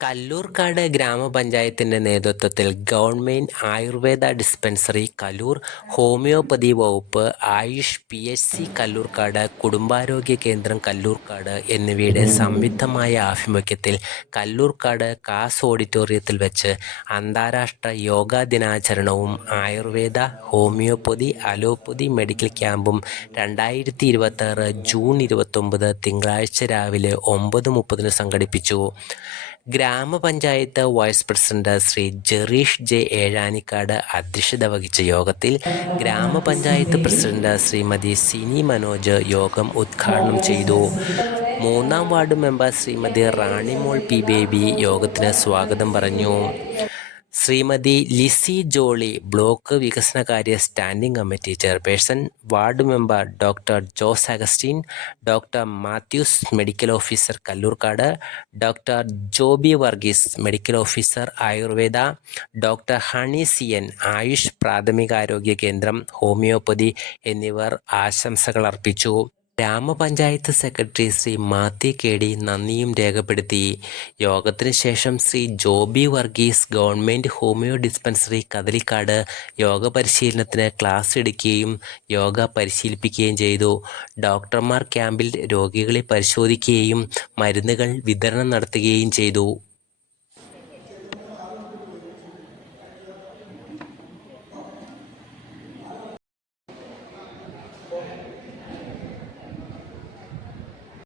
കല്ലൂർക്കാട് ഗ്രാമപഞ്ചായത്തിന്റെ നേതൃത്വത്തിൽ government ayurveda dispensary Kallur, homeopathy വകുപ്പ്, ആയുഷ് PHC കല്ലൂർക്കാട്, കുടുംബാരോഗ്യ കേന്ദ്രം കല്ലൂർക്കാട് എന്നിവയുടെ സംയുക്തമായ ആഭിമുഖ്യത്തിൽ കല്ലൂർക്കാട് കാസ് ഓഡിറ്റോറിയത്തിൽ വെച്ച് അന്താരാഷ്ട്ര യോഗാ ദിനാചരണവും ആയുർവേദ, ഹോമിയോപ്പതി, അലോപ്പതി മെഡിക്കൽ ക്യാമ്പും 2026 ജൂൺ 29 തിങ്കളാഴ്ച രാവിലെ 9:30 സംഘടിപ്പിച്ചു. ഗ്രാമപഞ്ചായത്ത് vice president Shri Jereesh J Ezhanikkad അധ്യക്ഷത വഹിച്ച യോഗത്തിൽ ഗ്രാമപഞ്ചായത്ത് പ്രസിഡന്റ് ശ്രീമതി സിനി മനോജ് യോഗം ഉദ്ഘാടനം ചെയ്തു. 3-ാം ward member Shrimati Ranimol P Baby യോഗത്തിന് സ്വാഗതം പറഞ്ഞു. ശ്രീമതി ലിസി ജോളി ബ്ലോക്ക് വികസനകാര്യ standing committee chairperson, ward member doctor Jose Augustine, doctor Mathews medical officer Kallurkad, doctor Joby Varghese medical officer ആയുർവേദ, ഡോക്ടർ ഹണി സിയൻ ആയുഷ് പ്രാഥമികാരോഗ്യ കേന്ദ്രം ഹോമിയോപ്പതി എന്നിവർ ആശംസകൾ അർപ്പിച്ചു. ഗ്രാമപഞ്ചായത്ത് സെക്രട്ടറി ശ്രീ മാത്യു KD നന്ദിയും രേഖപ്പെടുത്തി. യോഗത്തിന് ശേഷം Shri Joby Varghese government homeo dispensary Kadalikkad yoga പരിശീലനത്തിന് ക്ലാസ് എടുക്കുകയും യോഗ പരിശീലിപ്പിക്കുകയും ചെയ്തു. ഡോക്ടർമാർ ക്യാമ്പിൽ രോഗികളെ പരിശോധിക്കുകയും മരുന്നുകൾ വിതരണം നടത്തുകയും ചെയ്തു.